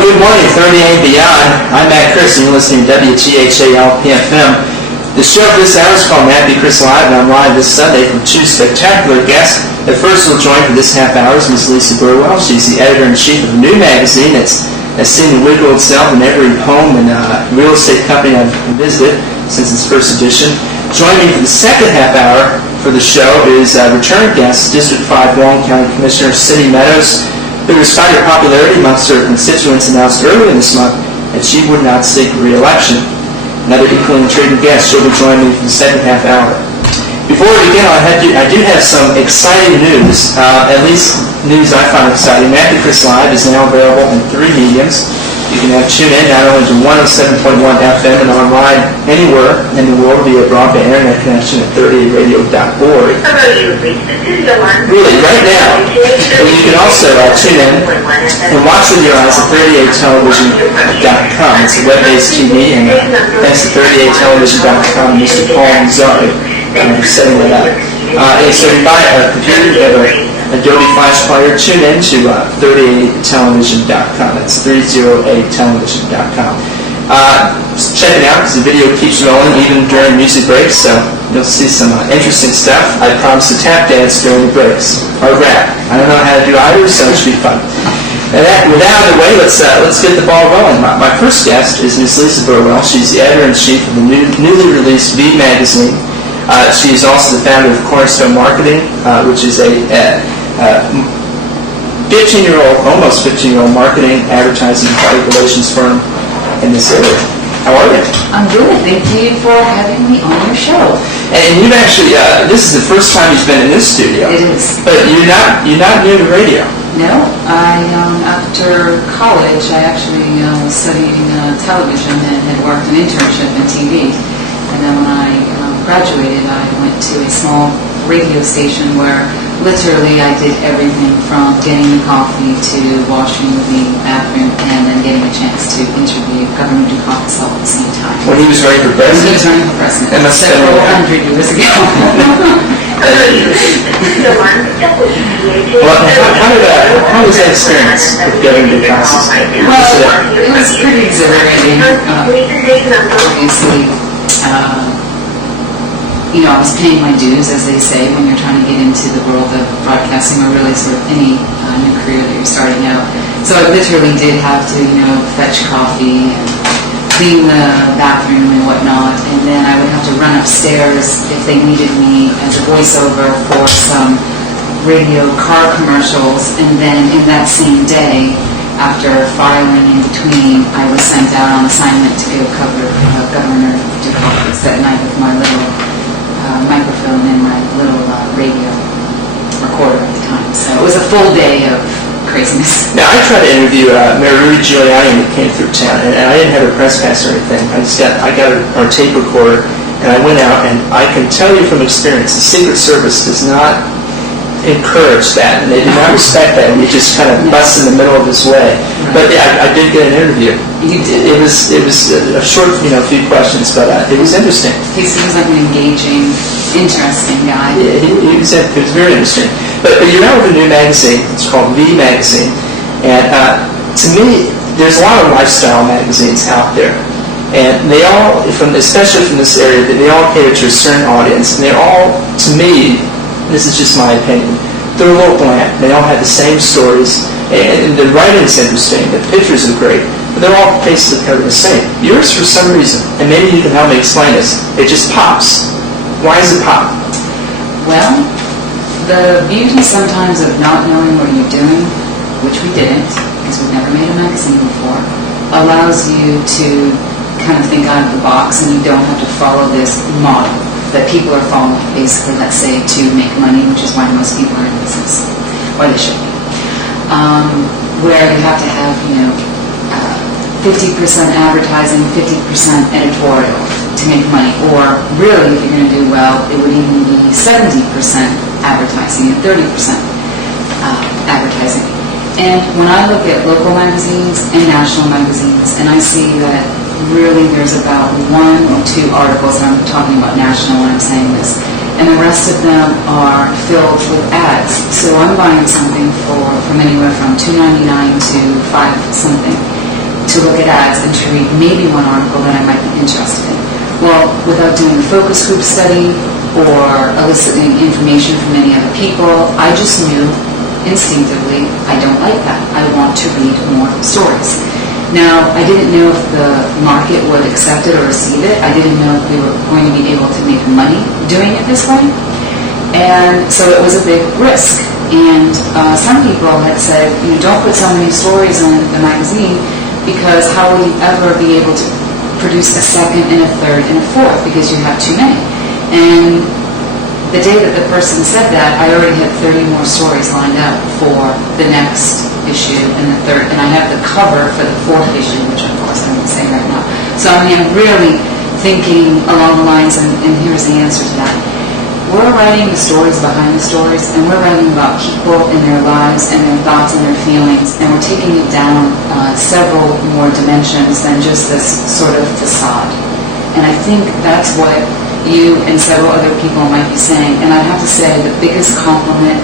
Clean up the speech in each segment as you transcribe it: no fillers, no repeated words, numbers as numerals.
good morning, 38 and beyond. I'm Matt Chris, and you're listening to WGHAL-PFM. The show of this hour is called Matt B. Chris Live, and I'm live this Sunday from two spectacular guests. The first will join for this half hour is Miss Lisa Burwell. She's the editor-in-chief of a new magazine that's seen the wiggle itself in every home and real estate company I've visited since its first edition. Joining me for the second half hour for the show is return guest, District 5 Warren County Commissioner Cindy Meadows, who, despite her popularity amongst her constituents, announced earlier this month that she would not seek re-election. Another equally intriguing guest, she'll be joining me for the second half hour. Before we begin, I do have some exciting news, at least news I find exciting. Matt B. Chris Live is now available in 3 mediums. You can tune in not only to 107.1 FM and online anywhere in the world via broadband internet connection at 38radio.org. Really, right now. But you can also tune in and watch with your eyes at 38television.com. It's a web-based TV, and thanks to 38television.com, Mr. Paul Mazzari for setting that up. And so you buy a computer, you have a Adobe Flash Player, tune in to 38television.com. That's 308television.com. Check it out because the video keeps rolling even during music breaks, so you'll see some interesting stuff. I promise to tap dance during the breaks, or rap. I don't know how to do either, so it should be fun. And with that out of the way, let's get the ball rolling. My first guest is Miss Lisa Burwell. She's the editor-in-chief of the newly released V magazine. She is also the founder of Cornerstone Marketing, which is a 15-year-old, almost 15-year-old marketing, advertising, and public relations firm in this area. How are you? I'm good. Thank you for having me on your show. And you've actually, this is the first time you've been in this studio. It is. But you're not new to radio. No. After college, I actually was studying television and had worked an internship in TV. And then when I graduated, I went to a small radio station where literally I did everything from getting the coffee to washing the bathroom and then getting a chance to interview Governor Dukakis all at the same time. When he was running for president? When he was running for president. That must have several been hundred years ago. Well, how was that experience with Governor Dukakis? Well, it was pretty exhilarating. Obviously, I was paying my dues, as they say, when you're trying to get into the world of broadcasting or really sort of any new career that you're starting out. So I literally did have to, fetch coffee and clean the bathroom and whatnot, and then I would have to run upstairs if they needed me as a voiceover for some radio car commercials, and then in that same day, after filing in between, I was sent out on assignment to go cover Governor Dukakis that night with my little microphone and my little radio recorder at the time. So it was a full day of craziness. Now, I tried to interview Mayor Rudy Giuliani when he came through town, and I didn't have a press pass or anything. I got our tape recorder, and I went out, and I can tell you from experience, the Secret Service does not encourage that, and they do not respect that, and you just kind of bust in the middle of his way. Right. But yeah, I did get an interview. You did? It was a short, few questions, but it was interesting. He seems like an engaging, interesting guy. Yeah, it was very interesting. But you're out with a new magazine. It's called V Magazine, and to me, there's a lot of lifestyle magazines out there, and they all, especially from this area, they all cater to a certain audience, and they're all, to me, this is just my opinion, they're a little bland. They all have the same stories, and the writing's interesting, the pictures are great, but they're all basically kind of the same. Yours, for some reason, and maybe you can help me explain this, it just pops. Why does it pop? Well, the beauty sometimes of not knowing what you're doing, which we didn't, because we've never made a magazine before, allows you to kind of think out of the box, and you don't have to follow this model that people are following, basically, let's say, to make money, which is why most people are in business, or they should be. Where you have to have, 50% advertising, 50% editorial to make money, or really, if you're going to do well, it would even be 70% advertising and 30% advertising. And when I look at local magazines and national magazines, and I see that really there's about 1 or 2 articles, and I'm talking about national when I'm saying this, and the rest of them are filled with ads. So I'm buying something from anywhere from $2.99 to $5 something, to look at ads and to read maybe one article that I might be interested in. Well, without doing a focus group study or eliciting information from any other people, I just knew instinctively I don't like that. I want to read more stories. Now, I didn't know if the market would accept it or receive it. I didn't know if we were going to be able to make money doing it this way. And so it was a big risk. And some people had said, don't put so many stories in the magazine, because how will you ever be able to produce a second and a third and a fourth, because you have too many. And the day that the person said that, I already had 30 more stories lined up for the next issue and the third, and I have the cover for the fourth issue, which of course I'm going to say right now. So I'm really thinking along the lines, and here's the answer to that. We're writing the stories behind the stories, and we're writing about people and their lives and their thoughts and their feelings, and we're taking it down several more dimensions than just this sort of facade. And I think that's what you and several other people might be saying. And I have to say, the biggest compliment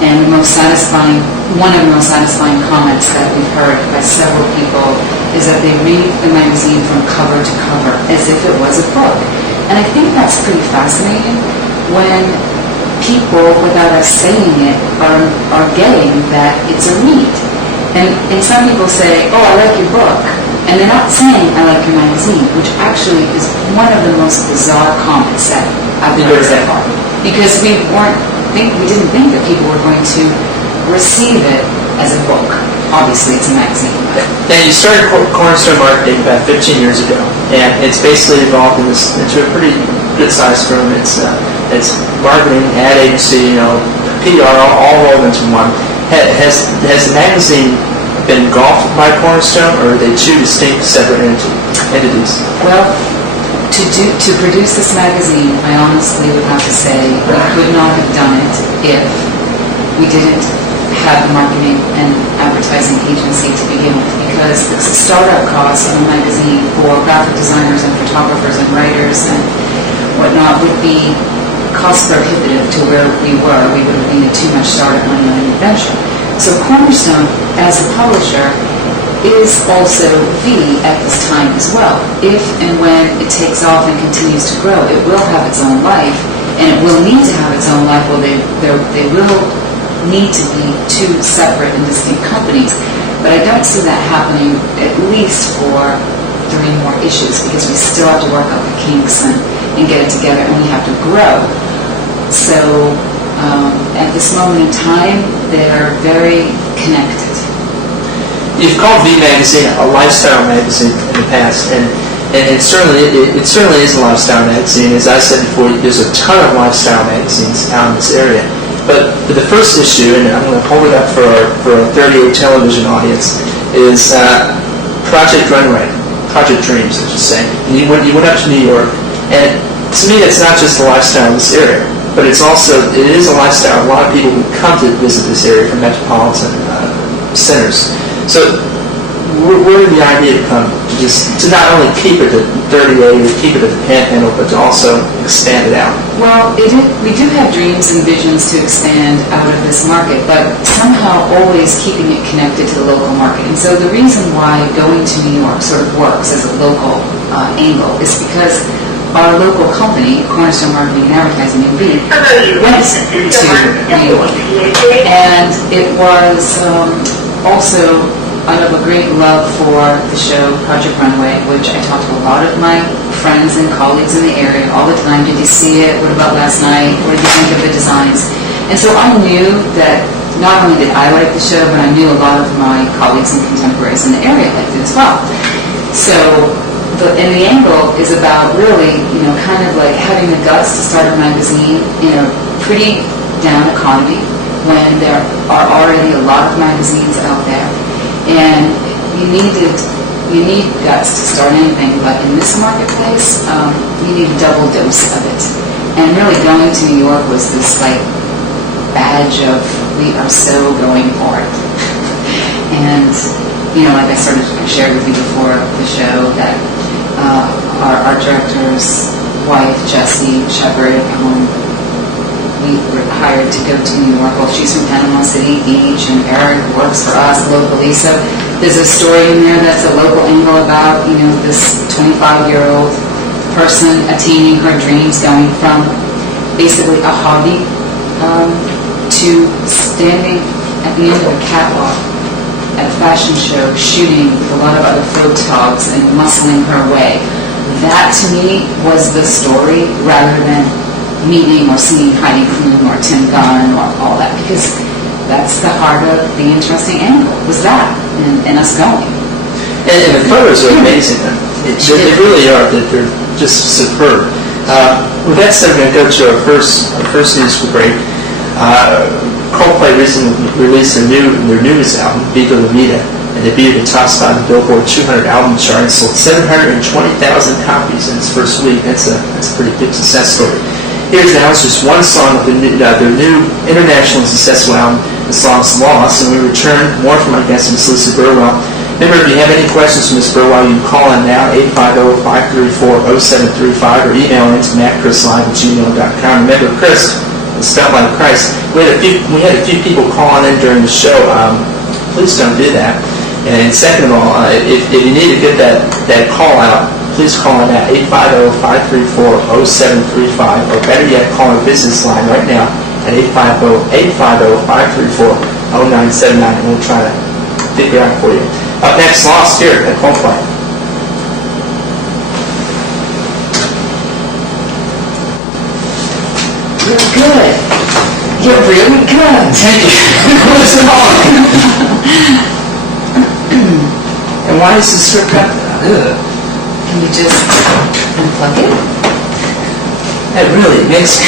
and the most satisfying, one of the most satisfying comments that we've heard by several people is that they read the magazine from cover to cover as if it was a book. And I think that's pretty fascinating when people, without us saying it, are getting that it's a read. And some people say, oh, I like your book. And they're not saying, I like your magazine, which actually is one of the most bizarre comments that I've heard so far. Because we didn't think that people were going to receive it as a book. Obviously, it's a magazine. Now, you started Cornerstone Marketing about 15 years ago, and it's basically evolved into a pretty good-sized firm. It's marketing, ad agency, PR, all rolled into one. Has the magazine been engulfed by Cornerstone, or are they two distinct, separate entities? Well, to produce this magazine, I honestly would have to say we could not have done it if we didn't have the marketing and advertising agency to begin with, because the startup costs of a magazine for graphic designers and photographers and writers and whatnot would be cost prohibitive to where we were. We would have needed too much startup money on an adventure. So Cornerstone, as a publisher, is also at this time as well. If and when it takes off and continues to grow, it will have its own life, and it will need to have its own life. Well, they will need to be two separate and distinct companies, but I don't see that happening at least for 3 more issues, because we still have to work out the kinks and get it together, and we have to grow. So at this moment in time, they're very connected. You've called V Magazine a lifestyle magazine in the past, and it certainly is a lifestyle magazine. As I said before, there's a ton of lifestyle magazines out in this area. But the first issue, and I'm going to hold it up for our 38 television audience, is Project Runway, Project Dreams, I should say. And you went up to New York, and to me, it's not just the lifestyle of this area, but it is a lifestyle. A lot of people who come to visit this area from metropolitan centers. So where did the idea come? To not only keep it at 38 or keep it at the Panhandle, but to also expand it out? Well, we do have dreams and visions to expand out of this market, but somehow always keeping it connected to the local market. And so the reason why going to New York sort of works as a local angle is because our local company, Cornerstone Marketing and Advertising in B, went to New York. And it was also out of a great love for the show Project Runway, which I talked to a lot of my friends and colleagues in the area all the time. Did you see it? What about last night? What did you think of the designs? And so I knew that not only did I like the show, but I knew a lot of my colleagues and contemporaries in the area liked it as well. So the angle is about really, kind of like having the guts to start a magazine in a pretty down economy when there are already a lot of magazines out there. And you need guts to start anything, but in this marketplace, you need a double dose of it. And really going to New York was this badge of we are so going for it. And like I shared with you before the show, that our art director's wife, Jessie Shepard, we were hired to go to New York. Well, she's from Panama City Beach, and Eric works for us locally. So There's a story in there that's a local angle about, this 25-year-old person attaining her dreams, going from basically a hobby to standing at the end of a catwalk at a fashion show, shooting with a lot of other photogs and muscling her way. That, to me, was the story, rather than meeting or seeing Heidi Klum or Tim Gunn or all that, because that's the heart of the interesting angle, was that, and us going. And the photos are amazing. They really are. They're just superb. With that said, we're going to go to our first news break. Coldplay recently released their newest album, Viva La Vida, and debuted at the top spot in the Billboard 200 album chart and sold 720,000 copies in its first week. That's a pretty big success story. Here's now just one song of their new internationally successful album. The song's Lost, and we return more from our guest, Ms. Lisa Burwell. Remember, if you have any questions for Ms. Burwell, you can call in now, 850-534-0735, or email in to mattchrislive@gmail.com. Remember, Chris, spelled like Christ. We had a few people calling in during the show. Please don't do that. And second of all, if you need to get that call out, please call in at 850-534-0735, or better yet, call our business line right now at 850-534-0979, and we'll try to figure out for you. Up next, Lost here at Coldplay. You're good. You're really good. Thank you. Who's calling? And why is this hooked up? Can you just unplug it? That really makes me...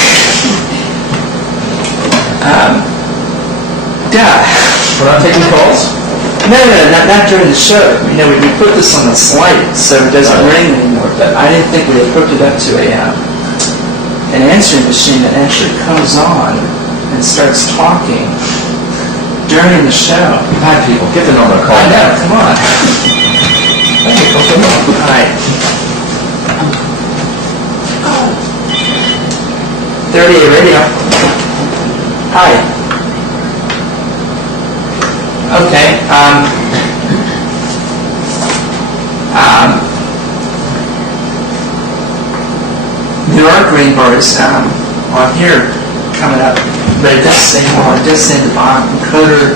God. We're not taking calls? No, not during the show. We put this on the slide so it doesn't ring anymore, but I didn't think we had hooked it up to an answering machine that actually comes on and starts talking during the show. We've had people get the number call. I know, come on. All right. 38 radio. Hi. Okay. There are green bars on here coming up, but it does say more. It does say the bottom encoder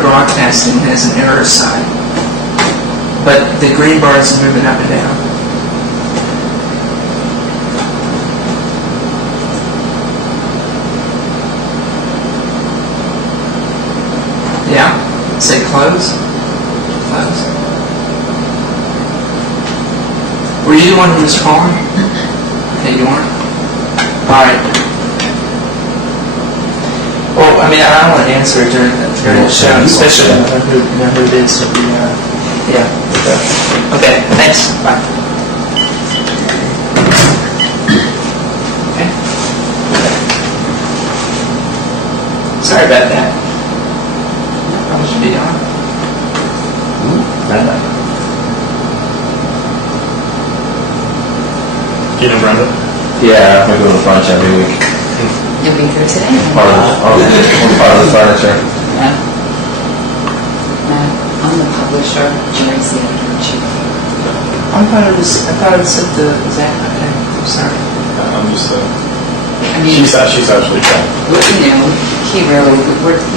broadcasting has an error sign, but the green bars are moving up and down. Yeah? Say close. Close. Were you the one who was calling? Okay, you weren't? Alright. Well, I mean, I don't want to answer it during the show, especially who it is. Yeah. Okay, thanks. Bye. Okay. Sorry about that. Probably should be on. Brenda. Do you know Brenda? Yeah, we go to brunch every week. You'll be here today? Part of the furniture. Yeah. I'm the publisher, Jerry's the editor-in-chief. I thought it said the exact. Okay, I'm sorry. I'm just I mean, she's actually fun. we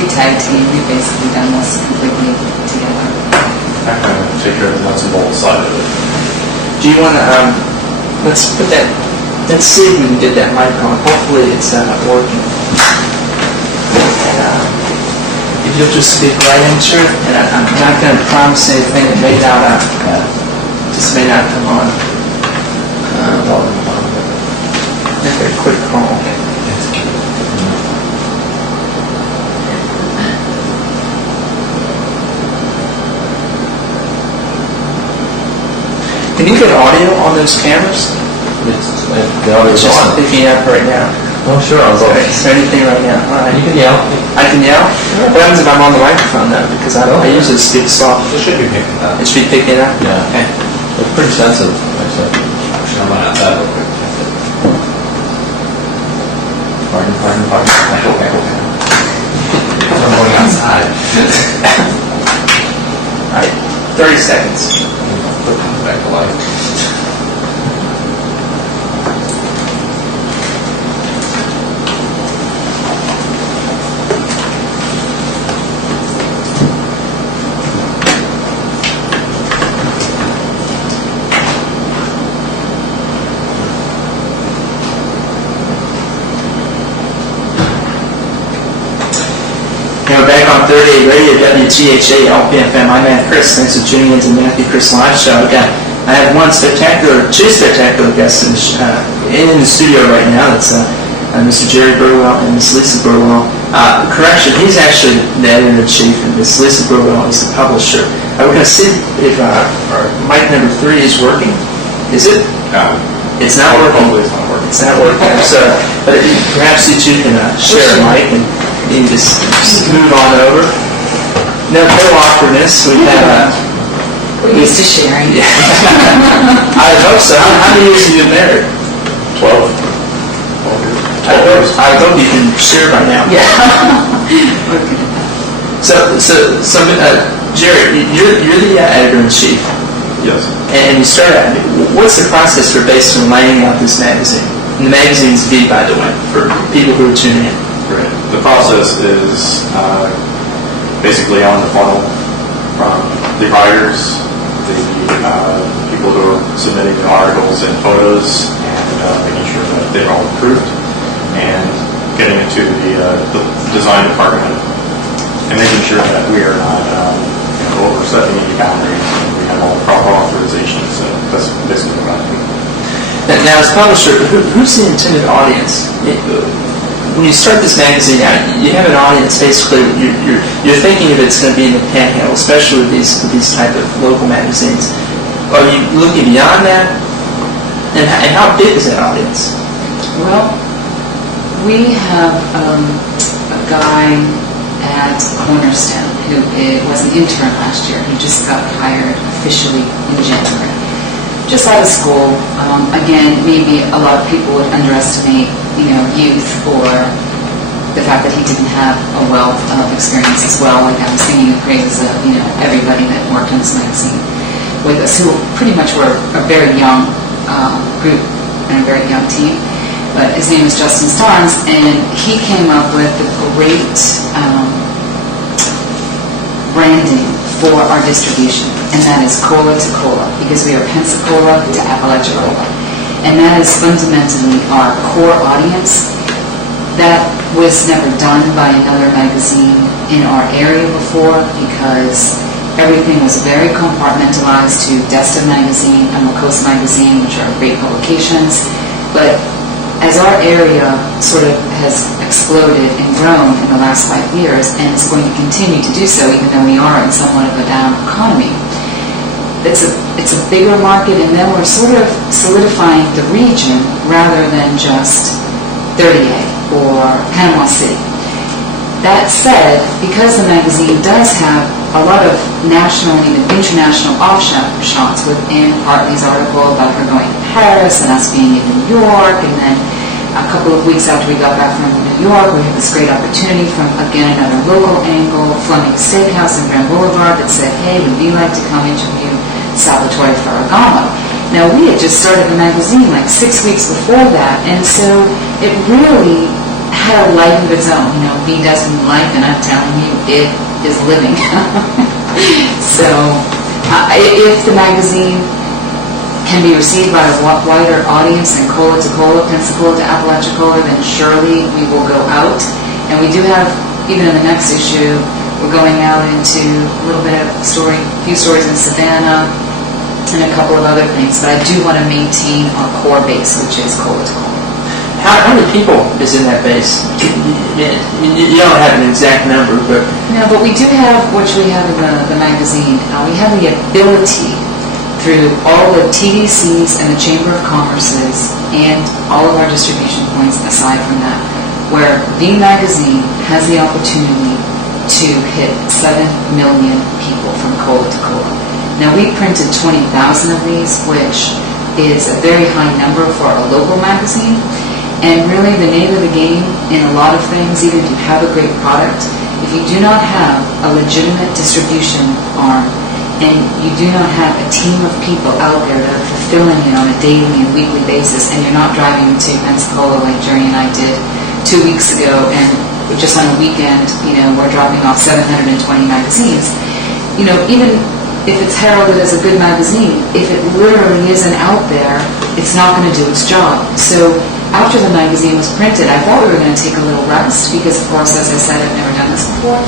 tag team. We've basically done this completely together. I kind of take care of the nuts and bolts side of it. Do you want to, let's see if we can get that mic on. Hopefully it's working. And, if you'll just speak right into it, and I'm not going to promise anything that may not, just may not come on. Make a quick call. Can you get audio on those cameras? The audio's Just on. picking up right now. Oh, sure, I'll go. Is there anything right now? All right. You can yell. I can yell? What happens if I'm on the microphone though? Because I usually speak soft. It should be picking up. It should be picking up? Yeah. Okay. It's pretty sensitive, actually. Actually, I'm going outside real quick. Pardon. Echo. I'm going outside. All right, 30 seconds. Back to life. And we're back on 38 Radio, WTHA, LPFM. I'm Matt Chris. Thanks for tuning in to the Matthew Chris Live Show. I have two spectacular guests in the studio right now. That's Mr. Jerry Burwell and Miss Lisa Burwell. Correction, he's actually the editor-in-chief, and Miss Lisa Burwell is the publisher. We're going to see if mic number 3 is working. Is it? No. It's not working. Hopefully it's not working. It's not working. So, but perhaps you two can share a mic and you can just move on over. No awkwardness. We have. We're used to sharing. Yeah. I hope so. How many years have you been married? 12. I hope you can share by now. Yeah. We're good at that. So, Jerry, you're the editor-in-chief. Yes. And you start out, what's the process for basically laying out this magazine? And the magazine's V, by the way, for people who are tuning in. Right. The process is basically on the funnel from the writers, the people who are submitting the articles and photos, and making sure that they're all approved, and getting into the design department, and making sure that we are not overstepping any boundaries, and we have all the proper authorizations. So that's basically what I do. Now, as publisher, who's the intended audience? When you start this magazine out, you have an audience. Basically, you're thinking of it's going to be in the Panhandle, especially with these type of local magazines. Are you looking beyond that? And how big is that audience? Well, we have a guy at Cornerstone who was an intern last year. He just got hired officially in January. Just out of school. Again, maybe a lot of people would underestimate, youth, or the fact that he didn't have a wealth of experience as well. Like I was singing the praises of, everybody that worked on this magazine with us, who pretty much were a very young group and a very young team. But his name is Justin Starnes, and he came up with the great branding for our distribution, and that is Cola to Cola, because we are Pensacola to Apalachicola. And that is fundamentally our core audience. That was never done by another magazine in our area before, because everything was very compartmentalized to Desta Magazine and Coast Magazine, which are great publications. But as our area sort of has exploded and grown in the last 5 years, and it's going to continue to do so even though we are in somewhat of a down economy, it's a bigger market, and then we're sort of solidifying the region rather than just 38 or Panama City. That said, because the magazine does have a lot of national and even international offshots within Hartley's article about her going to Paris and us being in New York, and then a couple of weeks after we got back from New York, we had this great opportunity from, again, another local angle, Fleming Steakhouse in Grand Boulevard, that said, hey, would we like to come interview Salvatore Ferragamo? Now, we had just started the magazine like 6 weeks before that, and so it really had a life of its own. V doesn't life, and I'm telling you, it is living. So, if the magazine can be received by a wider audience than Cola to Cola, Pensacola to Apalachicola, then surely we will go out. And we do have, even in the next issue, we're going out into a little bit of few stories in Savannah, and a couple of other things. But I do want to maintain our core base, which is Cola to Cola. How many people is in that base? You don't have an exact number, but... No, but we do have, which we have in the magazine, we have the ability through all the TDCs and the Chamber of Commerce's and all of our distribution points aside from that, where the magazine has the opportunity to hit 7 million people from Cola to Cola. Now, we printed 20,000 of these, which is a very high number for a local magazine. And really, the name of the game in a lot of things, even if you have a great product, if you do not have a legitimate distribution arm and you do not have a team of people out there that are fulfilling it on a daily and weekly basis, and you're not driving to Pensacola like Journey and I did 2 weeks ago, and just on a weekend, we're dropping off 720 magazines. Even if it's heralded as a good magazine, if it literally isn't out there, it's not going to do its job. So after the magazine was printed, I thought we were going to take a little rest because, of course, as I said, I've never done this before.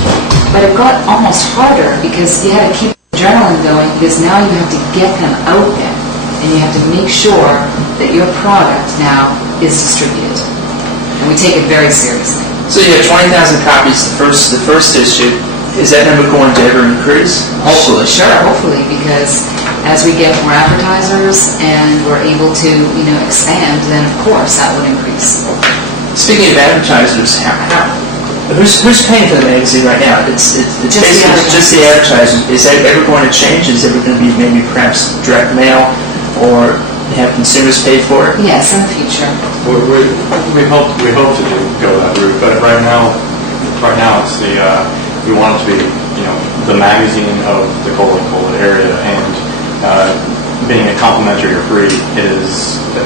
But it got almost harder because you had to keep the adrenaline going, because now you have to get them out there, and you have to make sure that your product now is distributed. And we take it very seriously. So you have 20,000 copies the first issue. Is that number going to ever increase? Hopefully. Sure, hopefully, because as we get more advertisers and we're able to, expand, then of course that would increase. Speaking of advertisers, who's paying for the magazine right now? It's basically just the advertisers. Is that ever going to change? Is it ever going to be maybe perhaps direct mail, or have consumers pay for it? Yes, in the future. We hope to go that route, but right now it's we want it to be the magazine of the Cola area, and being a complimentary or free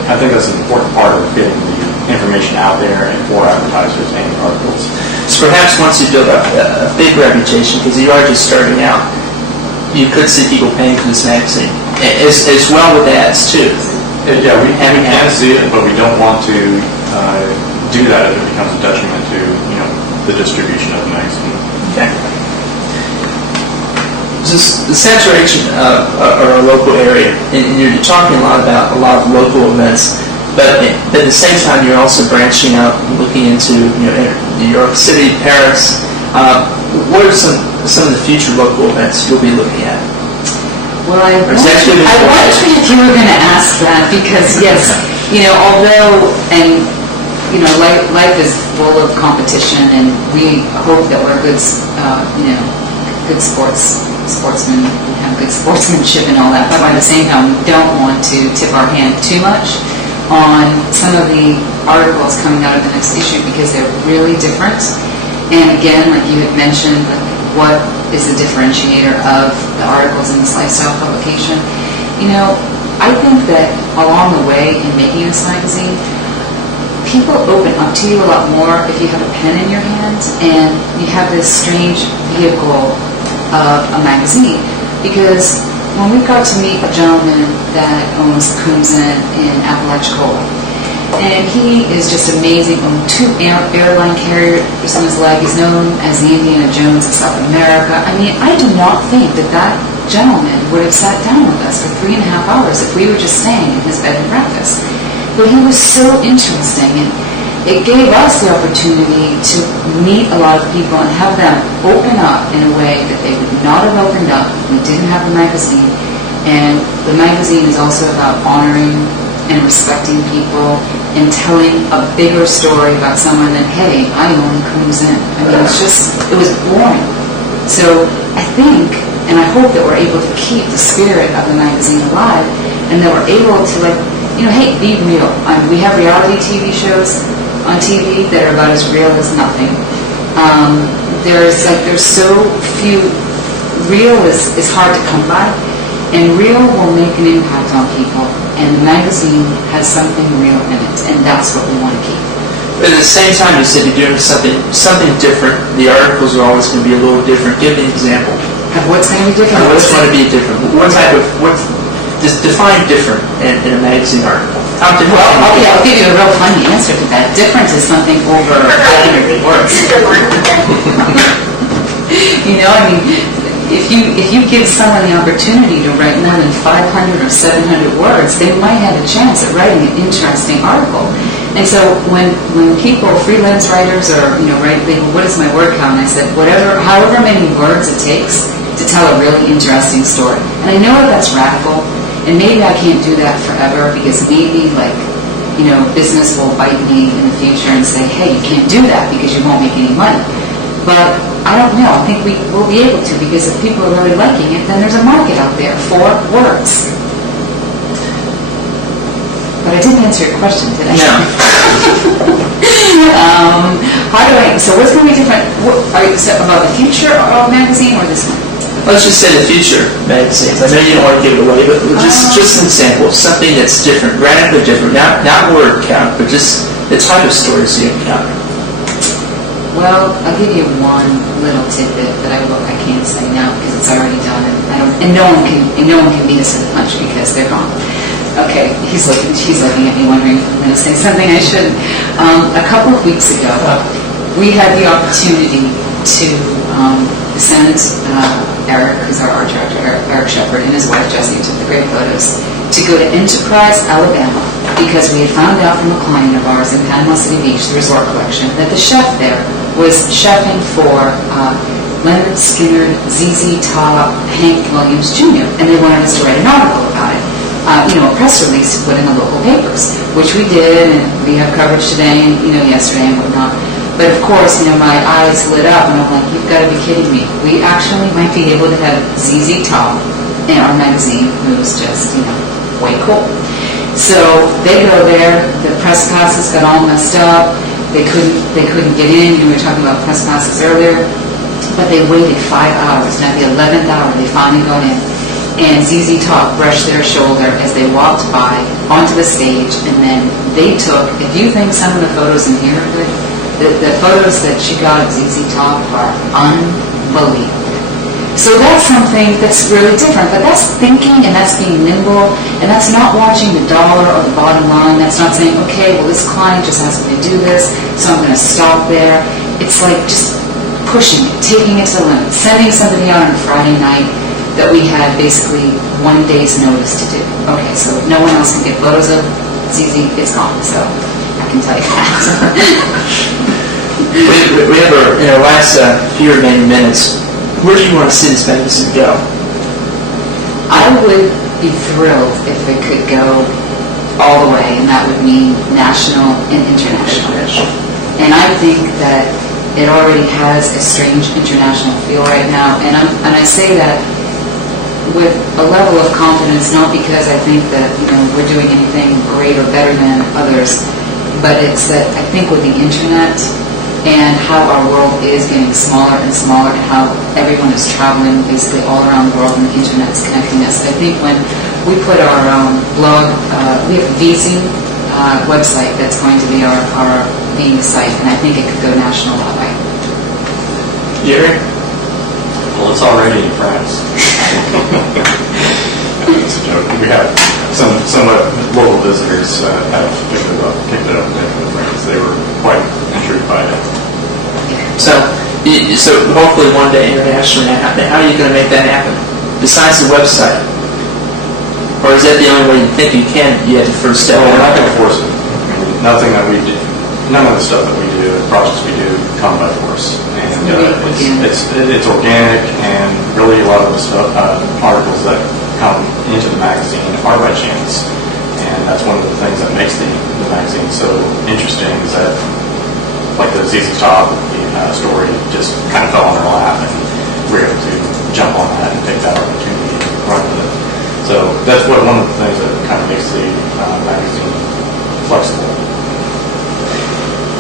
I think that's an important part of getting the information out there and for advertisers and articles. So perhaps once you build up a big reputation, because you are just starting out, you could see people paying for this magazine as well with ads too. Yeah, we can see it, but we don't want to do that if it becomes a detriment to the distribution of the magazine. Okay. Just the saturation of our local area, and you're talking a lot about a lot of local events, but at the same time you're also branching out, looking into New York City, Paris. What are some of the future local events you'll be looking at? Well, I wondered if you were going to ask that, because yes, although life is full of competition, and we hope that we're good sportsmen, and have good sportsmanship and all that. But by the same time, we don't want to tip our hand too much on some of the articles coming out of the next issue, because they're really different. And again, like you had mentioned, what is the differentiator of the articles in this lifestyle publication? I think that along the way in making this magazine, people open up to you a lot more if you have a pen in your hand and you have this strange vehicle of a magazine. Because when we got to meet a gentleman that owns the Crimson in Apalachicola, and he is just amazing, owned 2 airline carriers on his leg. He's known as the Indiana Jones of South America. I mean, I do not think that gentleman would have sat down with us for 3.5 hours if we were just staying in his bed and breakfast. But he was so interesting, and it gave us the opportunity to meet a lot of people and have them open up in a way that they would not have opened up if we didn't have the magazine. And the magazine is also about honoring and respecting people and telling a bigger story about someone than, hey, I only cruise in. I mean, it was boring. So I think, and I hope that we're able to keep the spirit of the magazine alive, and that we're able to, hey, be real. We have reality TV shows on TV that are about as real as nothing. There's so few. Real is hard to come by, and real will make an impact on people. And the magazine has something real in it, and that's what we want to keep. But at the same time, you said you're doing something different. The articles are always going to be a little different. Give me an example. What's going to be different? What's going to be different? Define different in a magazine article. How different? Well, I'll give you a real funny answer to that. Different is something over 500 words. If you give someone the opportunity to write more than 500 or 700 words, they might have a chance at writing an interesting article. And so when people, freelance writers, or write, what is my word count? And I said, however many words it takes to tell a really interesting story. And I know that's radical, and maybe I can't do that forever, because maybe business will bite me in the future and say, hey, you can't do that because you won't make any money. But I don't know. I think we will be able to, because if people are really liking it, then there's a market out there for words. But I didn't answer your question, did I? No. So what's going to be different? Are you about the future of magazine or this one? let's just say the future magazines. I know you don't want to give it away, but just an example of something that's different, radically different, not word count, but just the type of stories you encounter. Well, I'll give you one little tidbit that I can't say now because it's already done, and no one can beat us to the punch because they're gone. Okay, she's looking at me wondering if I'm going to say something I shouldn't. A couple of weeks ago, we had the opportunity to send Eric, who's our art director, Eric Shepard, and his wife Jessie, who took the great photos, to go to Enterprise, Alabama, because we had found out from a client of ours in Panama City Beach, the resort collection, that the chef there was chefing for Leonard Skinner, ZZ Top, Hank Williams Jr., and they wanted us to write an article about it. A press release to put in the local papers, which we did, and we have coverage today and, yesterday and whatnot. But of course, my eyes lit up, and I'm like, you've got to be kidding me. We actually might be able to have ZZ Top in our magazine, who's just, way cool. So they go there, the press passes got all messed up, they couldn't get in, we were talking about press passes earlier, but they waited 5 hours, and at the 11th hour, they finally got in. And ZZ Top brushed their shoulder as they walked by onto the stage, and then they took, if you think some of the photos in here are good, the photos that she got of ZZ Top are unbelievable. So that's something that's really different, but that's thinking and that's being nimble, and that's not watching the dollar or the bottom line. That's not saying, okay, well, this client just asked me to do this, so I'm going to stop there. It's like just pushing it, taking it to the limit, sending somebody out on a Friday night that we had basically 1 day's notice to do. Okay, so no one else can get photos of ZZ, it's gone, so I can tell you that. We have in our last few remaining minutes, where do you want to see this magazine go? I would be thrilled if it could go all the way, and that would mean national and international. And I think that it already has a strange international feel right now, and I say that with a level of confidence, not because I think that we're doing anything great or better than others, but it's that I think with the internet and how our world is getting smaller and smaller, and how everyone is traveling basically all around the world, and the internet's connecting us. I think when we put our blog, we have a VZ website that's going to be our being site, and I think it could go national that way. Jerry? Well, it's already in France. It's a joke. We have some local visitors have picked it up and taken it to France. They were quite intrigued by it. So hopefully one day internationally. How are you going to make that happen? Besides the website, or is that the only way you think you can? You have to first step. Well, we're not going to force it. I mean, nothing that we do, none of the stuff that we do, the projects we do, come by force. And it's organic, and really a lot of the stuff, articles that come into the magazine are by chance. And that's one of the things that makes the magazine so interesting, is that, like the ZZ Top story, just kind of fell on our lap, and we were able to jump on that and take that opportunity and run with it. So that's one of the things that kind of makes the magazine flexible.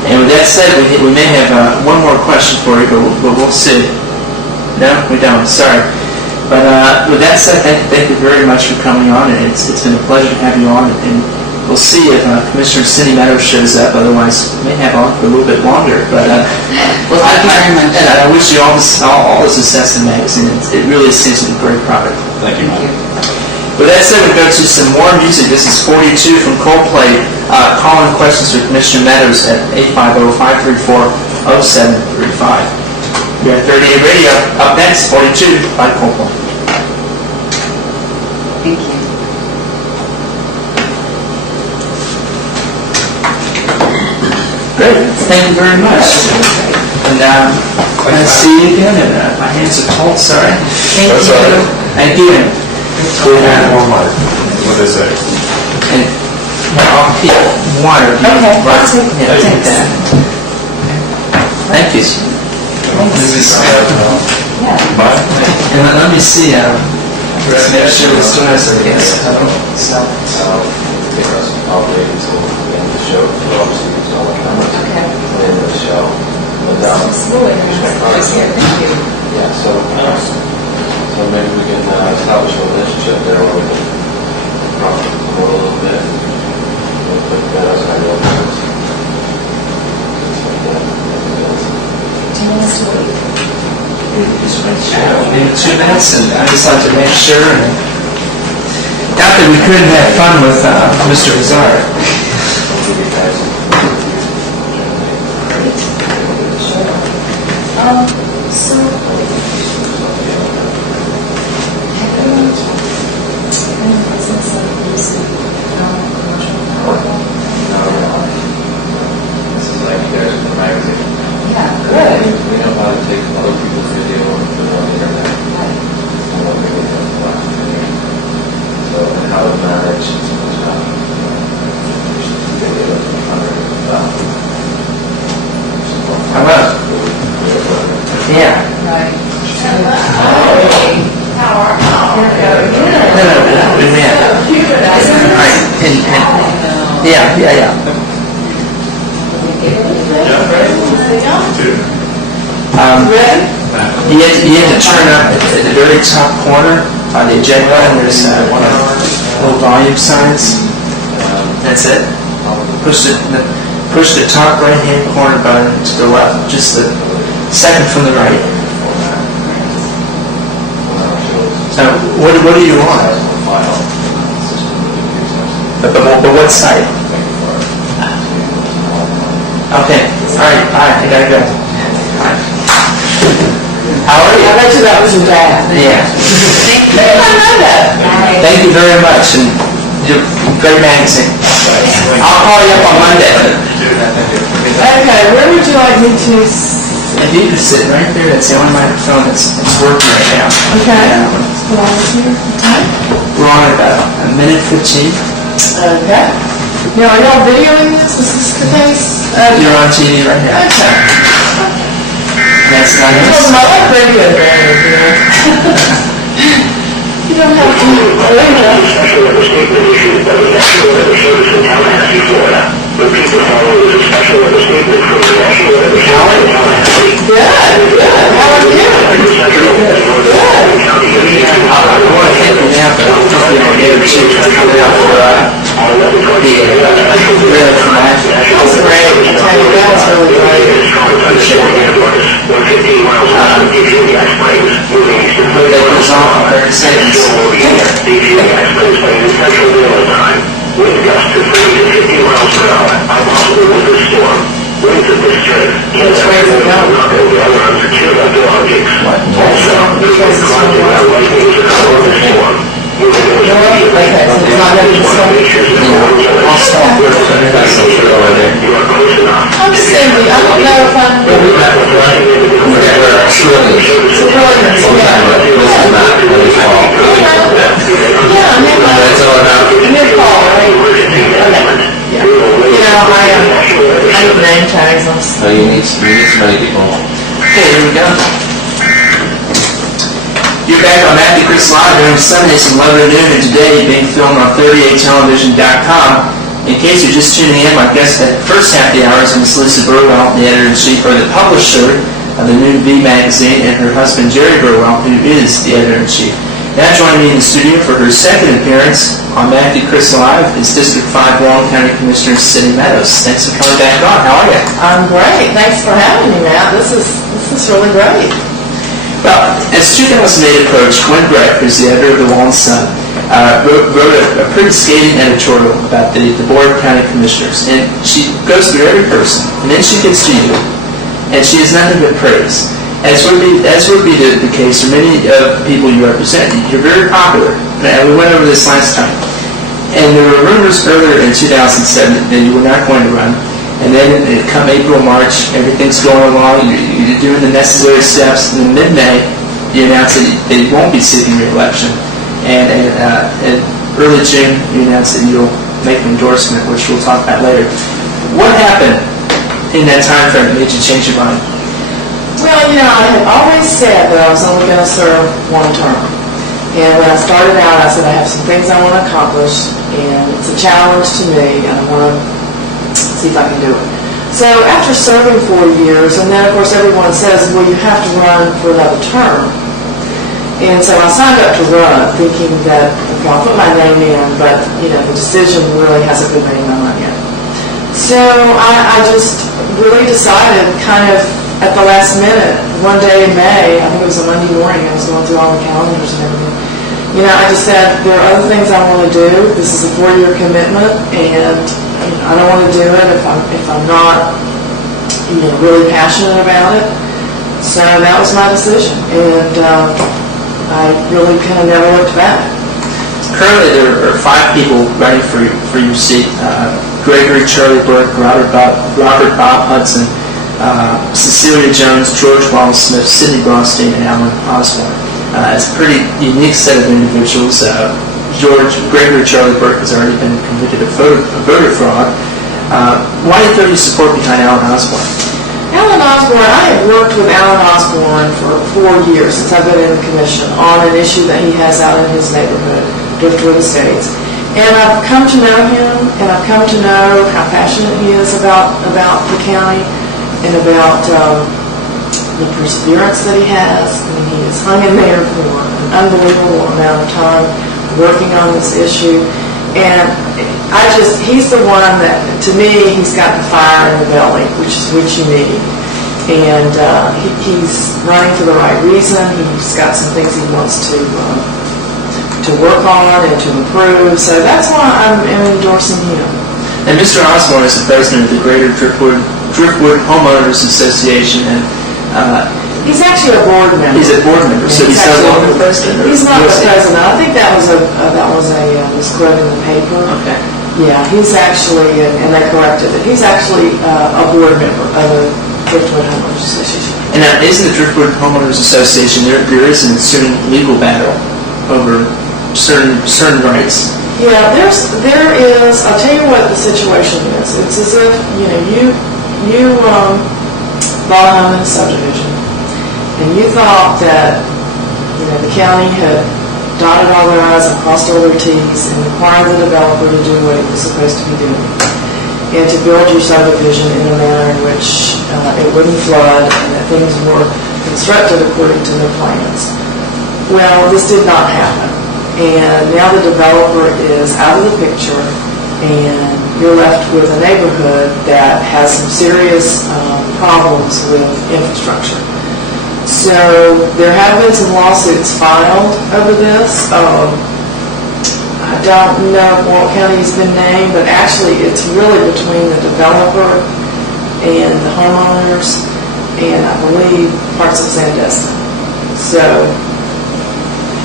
And with that said, we may have one more question for you, but we'll see. No, we don't. Sorry. But with that said, thank you very much for coming on, and it's been a pleasure to have you on. And we'll see if Commissioner Cindy Meadows shows up. Otherwise, we may have on for a little bit longer. But well, thank you very much. And I wish you all the success in the magazine. It really seems to be a great product. Thank you. With that said, we'll go to some more music. This is 42 from Coldplay. Call in questions for Commissioner Meadows at 850-534-0735. We're at 38 Radio. Up next, 42 by Coldplay. Thank you. Great. Thank you very much. And I see you again, and my hands are cold. Sorry. Thank you. Thank you. More money. What they say. And I'll keep water. Okay, Right. I'll take that. Thank you. Yeah. And let me see. Make sure this still has a guest. Probably until the end of the show, but obviously it's all coming at Okay. the end of the show. But Slow it. Just here. Thank you. yeah, so in 2 minutes, and I just like to make sure. Not that we couldn't have fun with Mr. Bizarre. This is like there's the magazine. Yeah, good. We know how to take other people's video and put it on the internet. And what we do is watch the video. So, and how to manage How about? Yeah. Right. Yeah. You have to turn up at the very top corner on the agenda, and there's one of the little volume signs. That's it. Push the top right-hand corner button to the left, just the second from the right. What do you want? But what site? Okay. All right. I gotta go. How are you? I bet you that was your dad. Yeah. I know that. Thank you very much, and you're great magazine. I'll call you up on Monday. Okay, where would you like me to? If you could sit right there, that's the only microphone that's working right now. Okay. We're on about a minute 15. Okay. Now, are y'all videoing this? Is this the case? You're on TV right now. Okay. That's not Well, us. I like radio better, you know. You don't have to. Special statement issued by the National Weather Service in Tallahassee, Florida. Repeat the following is a special weather statement from the National Weather Service in Tallahassee. Good. How are you? I want to thank you now for the chief coming out for really for my That's great. I tell you, that was really great. 115 miles south of Gas Springs, moving east of that goes on for 30 seconds. Gas Springs playing in central daylight time. Wind gusts of 30 to 50 miles per hour are possible with this storm. Winds of this strength can affect the alarms are tuned up to objects. Also, there's no causing that lightning to come over the storm. Okay, so it's not going to be so. I'll stop. You are close enough. I'm Cindy. I don't know if I'm. It's brilliant. Yeah, mid-fall, right? Okay. Yeah. You know, I need name tags on stuff. So you need so many people. Okay, here we go. You're back on Matthew Chris Live during Sundays from 11 to noon, and today being filmed on 38television.com. In case you're just tuning in, my guest at the first half of the hour is Ms. Lisa Burwell, the editor-in-chief or the publisher of the new V magazine, and her husband Jerry Burwell, who is the editor-in-chief. Now joining me in the studio for her second appearance on Matthew Chris Live is District 5 Warren County Commissioner Cindy Meadows. Thanks for coming back on. How are you? I'm great. Thanks for having me, Matt. This is really great. Well, as 2008 approached, Gwen Breck, who's the editor of the Wall and Sun, wrote a pretty scathing editorial about the Board of County Commissioners. And she goes through every person, and then she gets to you, and she has nothing but praise. As would be the case for many of the people you represent. You're very popular. And we went over this last time. And there were rumors earlier in 2007 that you were not going to run. And then come April, March, everything's going along, you're doing the necessary steps, and in mid-May, you announce that they won't be seeking re-election. And in early June, you announce that you'll make an endorsement, which we'll talk about later. What happened in that time frame that made you change your mind? Well, you know, I had always said that I was only going to serve one term. And when I started out, I said I have some things I want to accomplish, and it's a challenge to me, and I want to see if I can do it. So after serving 4 years, and then of course everyone says, well, you have to run for another term. And so I signed up to run, thinking that, okay, I'll put my name in, but, you know, the decision really hasn't been made on it yet. So I just really decided kind of at the last minute, one day in May, I think it was a Monday morning, I was going through all the calendars and everything. You know, I just said, there are other things I want to do. This is a 4-year commitment, and I don't want to do it if I'm not, really passionate about it. So that was my decision, and I really kind of never looked back. Currently, there are 5 people running for your seat. Gregory Charlie Burke, Robert Bob Hudson, Cecilia Jones, George Wallace Smith, Sidney Bronstein, and Alan Osborne. It's a pretty unique set of individuals. Gregory Charlie Burke has already been convicted of voter fraud. Why do you throw your support behind Alan Osborne? Alan Osborne, I have worked with Alan Osborne for 4 years since I've been in the commission on an issue that he has out in his neighborhood, Driftwood Estates. And I've come to know him, and I've come to know how passionate he is about the county and about the perseverance that he has. I mean, he has hung in there for an unbelievable amount of time working on this issue. And he's the one that, to me, he's got the fire in the belly, which you need. And he's running for the right reason. He's got some things he wants to work on and to improve. So that's why I'm endorsing him. And Mr. Osborne is the president of the Greater Driftwood Homeowners Association, and he's actually a board member. He's a board member, so he's no longer the president. He's not the president. I think that was a misquote in the paper. Okay. Yeah, he's actually, and they corrected it. He's actually a board member of the Driftwood Homeowners Association. And now, isn't the Driftwood Homeowners Association there is an ensuing legal battle over certain rights? Yeah, there is. I'll tell you what the situation is. It's as if you bought a home in a subdivision, and you thought that the county had dotted all their I's and crossed all their T's and required the developer to do what he was supposed to be doing, and to build your subdivision in a manner in which it wouldn't flood and that things were constructed according to their plans. Well, this did not happen. And now the developer is out of the picture, and you're left with a neighborhood that has some serious problems with infrastructure. So there have been some lawsuits filed over this. I don't know if Burwell County has been named, but actually it's really between the developer and the homeowners, and I believe parts of Sandestin.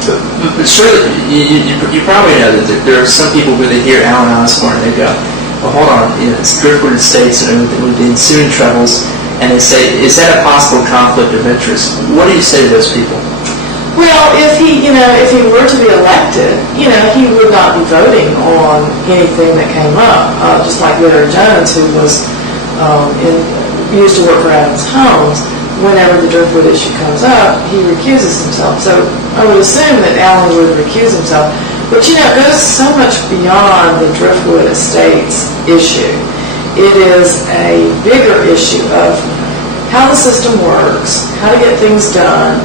But surely, you probably know that there are some people who they hear Alan Osborne and they go, well, hold on, it's Driftwood Estates and with the ensuing troubles, and they say, is that a possible conflict of interest? What do you say to those people? Well, if he were to be elected, he would not be voting on anything that came up. Just like Larry Jones, who was used to work for Adams Homes. Whenever the Driftwood issue comes up, he recuses himself. So I would assume that Alan would recuse himself. But it goes so much beyond the Driftwood Estates issue. It is a bigger issue of how the system works, how to get things done,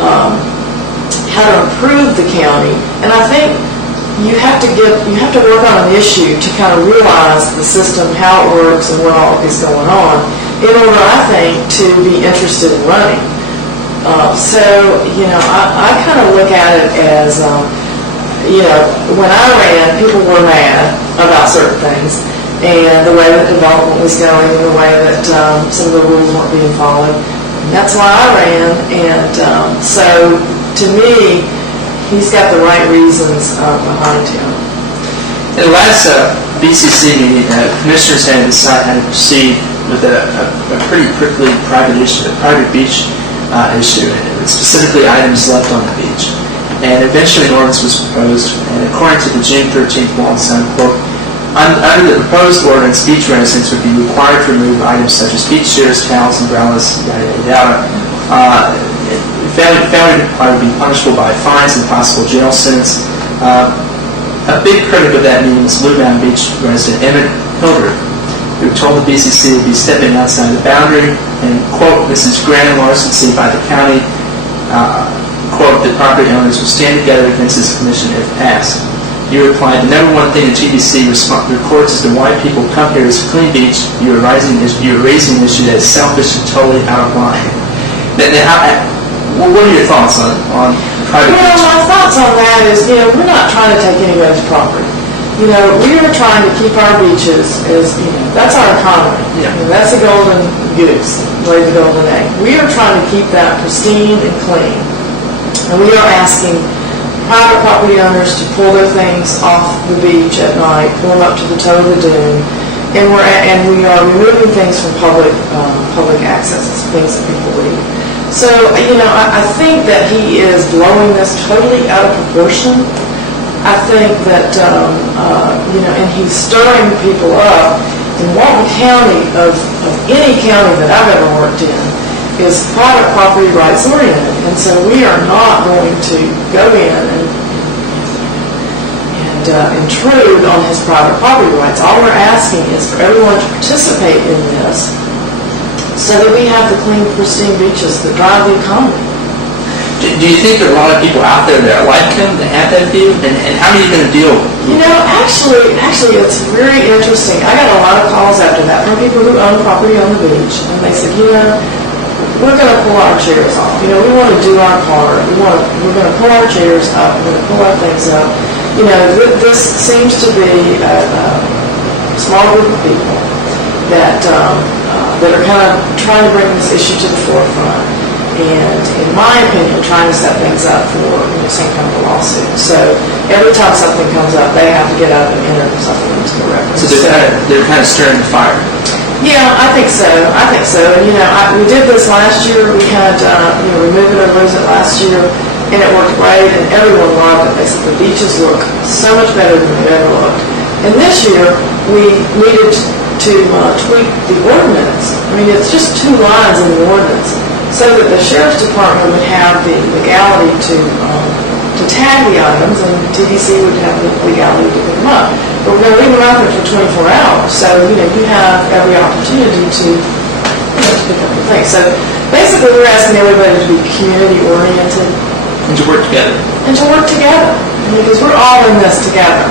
how to improve the county. And I think you have to work on an issue to kind of realize the system, how it works, and what all is going on, in order, I think, to be interested in running. I kind of look at it as, when I ran, people were mad about certain things, and the way that development was going, and the way that some of the rules weren't being followed. And that's why I ran, and so, to me, he's got the right reasons behind him. In the last BCC meeting, commissioners had to decide how to proceed with a pretty prickly private beach issue, and specifically items left on the beach. And eventually an ordinance was proposed, and according to the June 13th law, quote, under the proposed ordinance, beach residents would be required to remove items such as beach chairs, towels, umbrellas, yada, yada, yada. Failure to comply would be punishable by fines and possible jail sentence. A big critic of that meeting was Blue Mountain Beach resident Emmett Hildreth, who told the BCC to be stepping outside the boundary, and, quote, this is grand larceny by the county, quote, the property owners will stand together against this commission if passed. You replied, the number one thing the TDC reports as to why people come here is clean beach. You're raising an issue that is selfish and totally out of line. What are your thoughts on private beach? My thoughts on that is, we're not trying to take anybody's property. We are trying to keep our beaches as, that's our economy. Yeah. That's a golden goose, laid the golden egg. We are trying to keep that pristine and clean. And we are asking private property owners to pull their things off the beach at night, pull them up to the toe of the dune, and we are removing things from public access, things that people leave. So, I think that he is blowing this totally out of proportion. I think that, and he's stirring people up. In Walton County, of any county that I've ever worked in, is private property rights oriented. And so we are not going to go in and intrude on his private property rights. All we're asking is for everyone to participate in this so that we have the clean, pristine beaches that drive the economy. Do you think there are a lot of people out there that are like him, that have that view? And how are you going to deal with it? Actually, it's very interesting. I got a lot of calls after that from people who own property on the beach. And they said, we're going to pull our chairs off. We want to do our part. We're going to pull our chairs up. We're going to pull our things up. This seems to be a small group of people that are kind of trying to bring this issue to the forefront. And in my opinion, trying to set things up for some kind of a lawsuit. So every time something comes up, they have to get up and enter something into the record. So they're kind of stirring the fire. Yeah, I think so. And we did this last year. We had Remove It or Lose It last year, and it worked great, and everyone loved it. They said the beaches look so much better than they've ever looked. And this year, we needed to tweak the ordinance. It's just 2 lines in the ordinance, so that the Sheriff's Department would have the legality to tag the items, and TDC would have the legality to pick them up. But we're going to leave them out there for 24 hours, so you have every opportunity to pick up the thing. So basically, we're asking everybody to be community-oriented. And to work together. Because we're all in this together.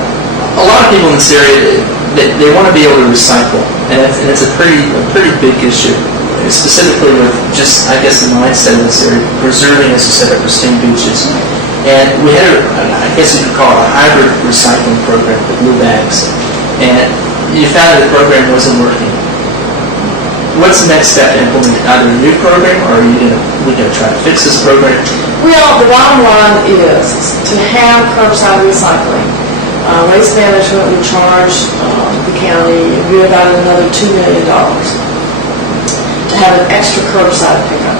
A lot of people in this area, they want to be able to recycle, and it's a pretty big issue. Specifically with just, I guess, the mindset of this area, preserving, as you said, our pristine beaches. And we had, I guess you could call it a hybrid recycling program for blue bags. And you found that the program wasn't working. What's the next step to implement either a new program, or are we going to try to fix this program? Well, the bottom line is to have curbside recycling. Waste Management would charge the county about another $2 million. To have an extra curbside pickup.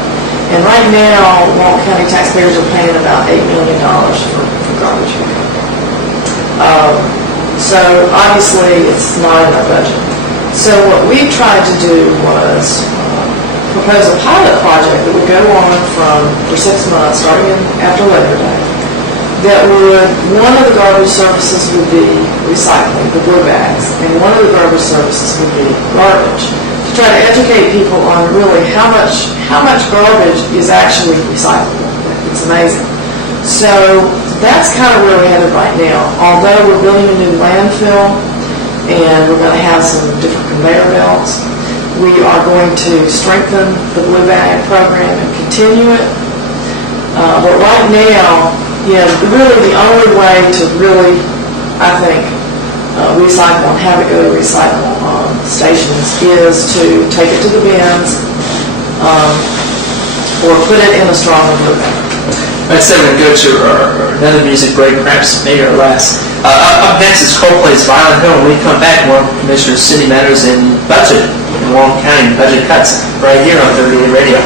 And right now, Walton County taxpayers are paying about $8 million for garbage pickup. So obviously, it's not in our budget. So what we tried to do was propose a pilot project that would go on for 6 months, starting after Labor Day. One of the garbage services would be recycling, the blue bags, and one of the garbage services would be garbage. Try to educate people on really how much garbage is actually recyclable. It's amazing. So that's kind of where we're headed right now. Although we're building a new landfill and we're going to have some different conveyor belts, we are going to strengthen the blue bag program and continue it. But right now, really the only way to really, I think, recycle and have it go to recycle stations is to take it to the bins or put it in a stronger blue bag. Like I said, we're going to go to another music break, perhaps maybe our last. Up next is Coldplay's Violent Hill. When we come back, more Commissioner Cindy Meadows and budget in Walton County, budget cuts, right here on 38 Radio.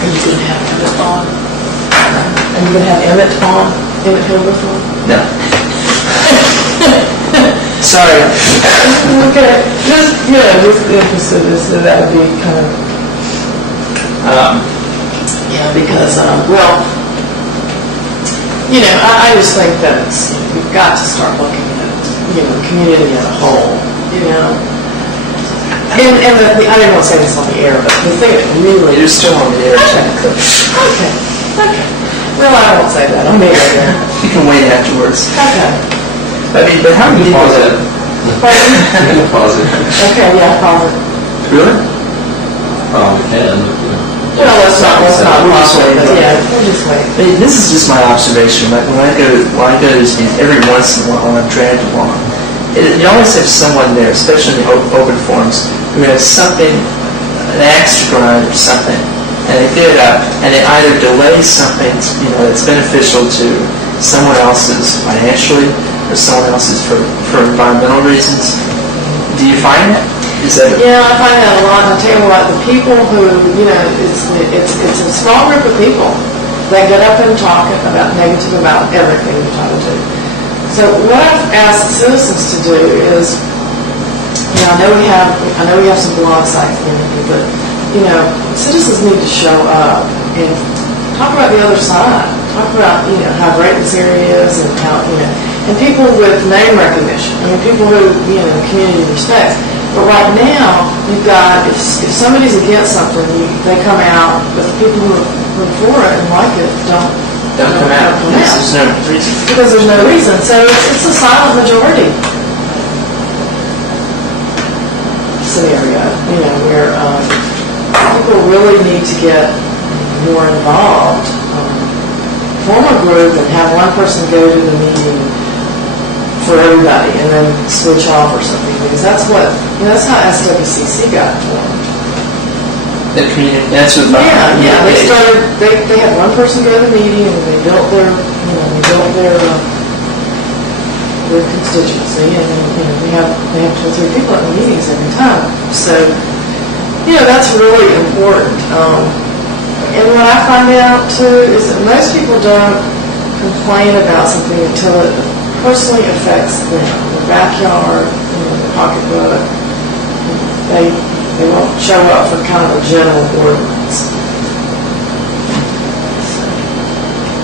Are you going to have Emmett on? Are you going to have Emmett on? Emmett Hilbert on? No. Sorry. Okay. Just interested as to that would be kind of, because, I just think that we've got to start looking at, the community as a whole, And I didn't want to say this on the air, but the thing that really... You're still on the air, technically. Okay. Well, I won't say that. I'm married. You can wait afterwards. Okay. I mean, but how many people is that? Pardon? Pause it. Okay, yeah, pause it. Really? Probably can. Well, let's not We'll just pause it, wait. but yeah, we'll just wait. I mean, this is just my observation. Like when I go to these meetings, every once in a while I'm dragged along. You always have someone there, especially in the open forums, who has something, an axe to grind or something, and they get up and they either delay something, that's beneficial to someone else's financially or someone else's for environmental reasons. Do you find that? Is that Yeah, I find that a lot. And I tell you what, the people who, it's a small group of people that get up and talk negative about everything you try to do. So what I've asked citizens to do is, I know we have some blog sites and everything, but citizens need to show up and talk about the other side. Talk about how great this area is and how and people with name recognition. I mean, people who the community respects. But right now, you've got if somebody's against something, they come out, but the people who are for it and like it don't come out? There's no reason. Because there's no reason. So it's a silent majority scenario, where people really need to get more involved. Form a group and have one person go to the meeting for everybody and then switch off or something, because that's how SWCC got formed. The community, that's what Yeah, they had one person go to the meeting and they built their constituency, and then, they have 2 or 3 people at the meetings every time. So, that's really important. And what I find out too is that most people don't complain about something until it personally affects them, their backyard, their pocketbook. They won't show up for kind of a general ordinance.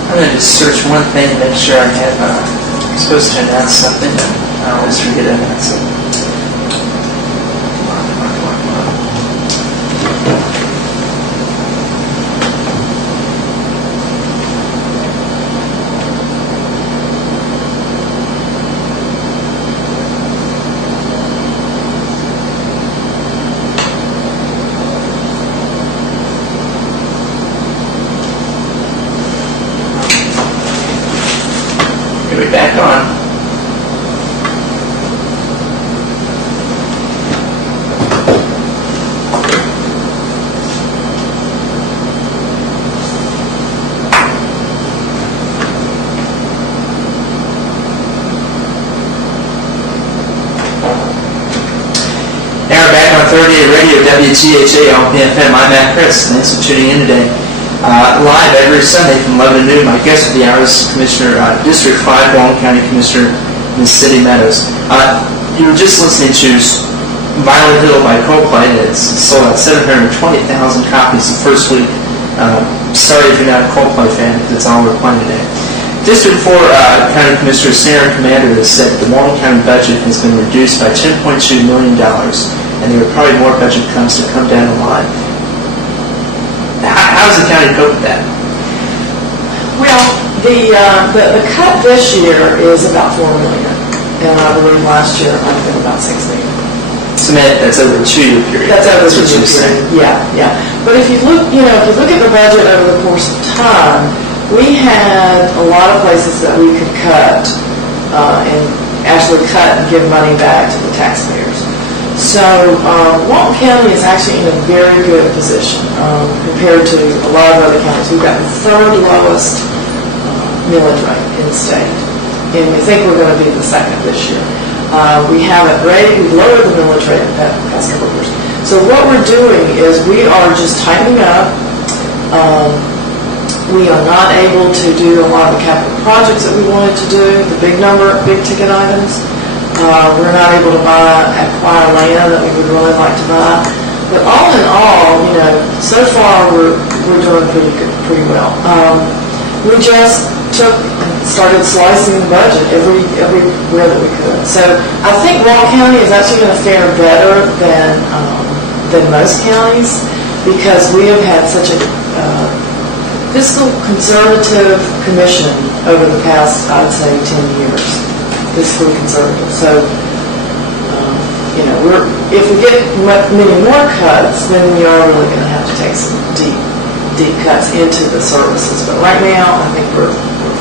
I'm going to just search one thing to make sure I have, I'm supposed to announce something, and I always forget to announce it. Back on. Now we're back on 38 Radio, WGHA on PFM. I'm Matt Chris. Thanks for tuning in today. Live every Sunday from 11 to noon. My guest for the hour is Commissioner, District 5, Burwell County Commissioner, Ms. City Meadows. You were just listening to Violet Hill by Coldplay. It's sold out 720,000 copies the first week. Sorry if you're not a Coldplay fan, because that's all we're playing today. District 4 County Commissioner Sarah Commander has said the Burwell County budget has been reduced by $10.2 million, and there are probably more budget cuts to come down the line. How does the county cope with that? Well, the cut this year is about $4 million, and I believe last year it might have been about $6 million. So that's over a 2-year period. That's over a what 2-year you're saying. period. Yeah. But if you look, if you look at the budget over the course of time, we had a lot of places that we could cut and actually cut and give money back to the taxpayers. So Walton County is actually in a very good position compared to a lot of other counties. We've got the 3rd lowest millage rate in the state, and we think we're going to be the 2nd this year. We haven't we've lowered the millage rate in the past couple of years. So what we're doing is we are just tightening up. We are not able to do a lot of the capital projects that we wanted to do, the big ticket items. We're not able to acquire land that we would really like to buy. But all in all, so far we're doing pretty well. We just started slicing the budget everywhere that we could. So I think Walton County is actually going to fare better than most counties, because we have had such a fiscal conservative commission over the past, I'd say, 10 years. Fiscally conservative. So, if we get many more cuts, then we are really going to have to take some deep cuts into the services. But right now, I think we're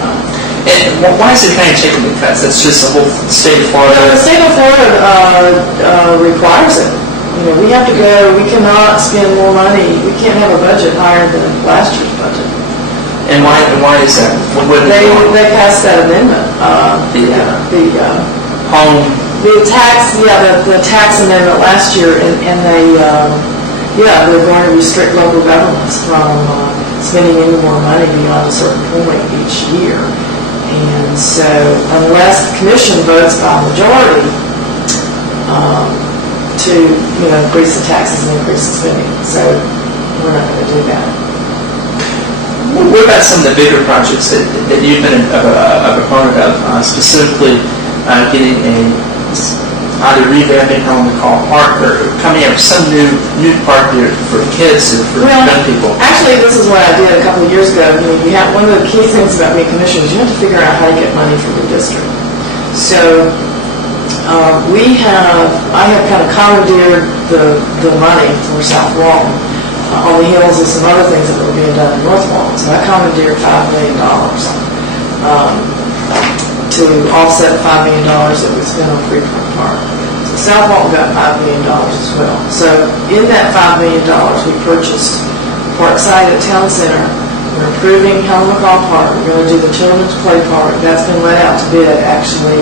fine. And why is the county taking the cuts? That's just the whole state of Florida. The state of Florida requires it. We have to go. We cannot spend more money. We can't have a budget higher than last year's budget. And why is that? They passed that amendment. The tax amendment last year, and they're going to restrict local governments from spending any more money beyond a certain point each year. And so, unless the commission votes by majority to increase the taxes and increase the spending, so we're not going to do that. What about some of the bigger projects that you've been a proponent of, specifically getting either revamping Helen McCall Park or coming up with some new park here for kids or for young people? Actually, this is what I did a couple of years ago. You have one of the key things about being commissioned is you have to figure out how to get money from your district. So I have kind of commandeered the money for South Walton on the heels of some other things that were being done in North Walton. So I commandeered $5 million to offset the $5 million that we spent on Freeport Park. So South Walton got $5 million as well. So in that $5 million, we purchased Parkside at Town Center. We're improving Helen McCall Park. We're going to do the Children's Play Park. That's been let out to bid actually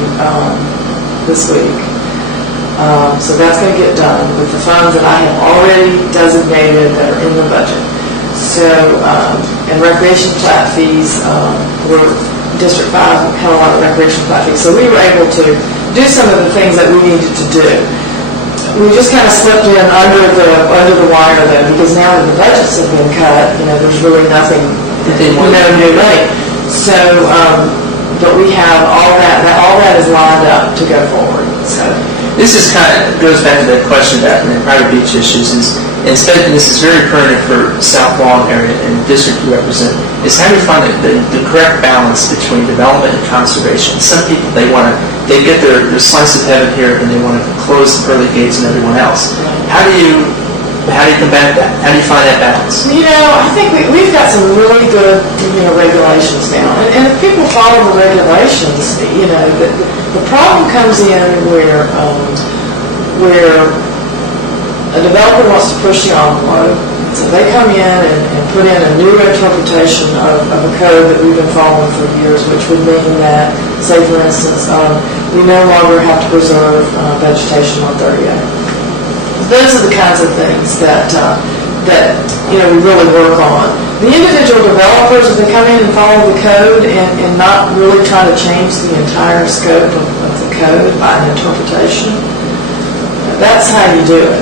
this week. So that's going to get done with the funds that I have already designated that are in the budget. So, and recreation plat fees, District 5 had a lot of recreation plat fees. So we were able to do some of the things that we needed to do. We just kind of slipped in under the wire though, because now that the budgets have been cut, there's really nothing, no new money. So, but we have all that is lined up to go forward. So this is goes back to that question about the private beach issues. This is very pertinent for South Lawn area and the district you represent, is how do you find the correct balance between development and conservation? Some people, they get their slice of heaven here and they want to close the pearly gates and everyone else. How do you combat that? How do you find that balance? I think we've got some really good, regulations now. And if people follow the regulations, the problem comes in where a developer wants to push the envelope. So they come in and put in a new interpretation of a code that we've been following for years, which would mean that, say for instance, we no longer have to preserve vegetation on 30A. Those are the kinds of things that we really work on. The individual developers, if they come in and follow the code and not really try to change the entire scope of the code by an interpretation, that's how you do it.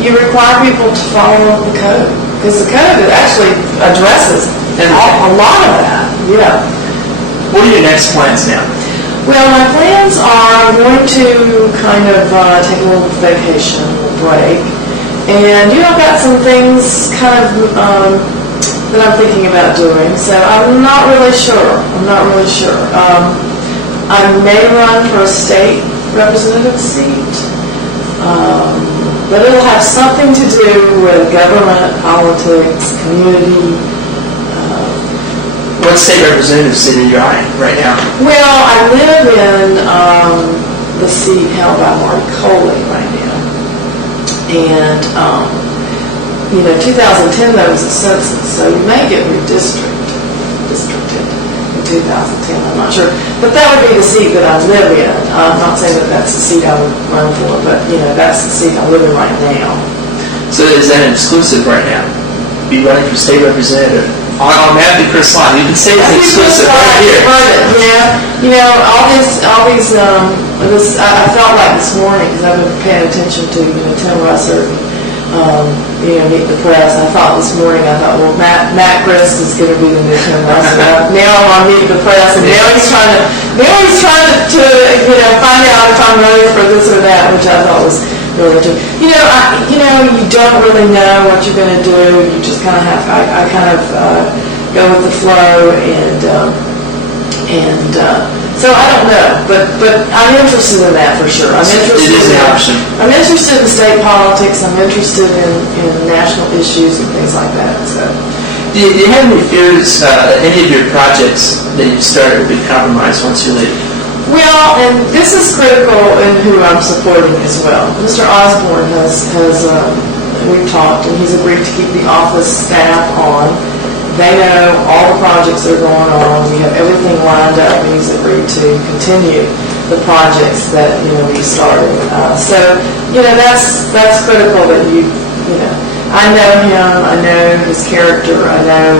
You require people to follow the code because the code actually addresses a lot of that. Yeah. What are your next plans now? Well, my plans are going to kind of take a little vacation, a little break. And, I've got some things kind of that I'm thinking about doing. So I'm not really sure. I may run for a state representative seat. But it'll have something to do with government, politics, community. What state representative seat are you eyeing right now? Well, I live in the seat held by Marty Coley right now. And, 2010 there was a census, so you may get redistricted in 2010, I'm not sure. But that would be the seat that I live in. I'm not saying that that's the seat I would run for, but, that's the seat I live in right now. So is that an exclusive right now? Be running for state representative? On Happy Chris Line. You can say it's exclusive right here. Yeah. I felt like this morning, because I've been paying attention to, Tim Russert, Meet the Press. I thought, well, Matt Chris is going to be the new Tim Russert. Now I'm on Meet the Press, and now he's trying to find out if I'm running for this or that, which I thought was really into it. You don't really know what you're going to do. You just kind of have, I kind of go with the flow, and so I don't know, but I'm interested in that for sure. I'm interested. It is an option. I'm interested in state politics. I'm interested in national issues and things like that. So, Do you have any fears any of your projects that you started would be compromised once you leave? well, and this is critical in who I'm supporting as well. Mr. Osborne we've talked, and he's agreed to keep the office staff on. They know all the projects that are going on. We have everything lined up, and he's agreed to continue the projects that we started. So that's critical that I know him. I know his character. I know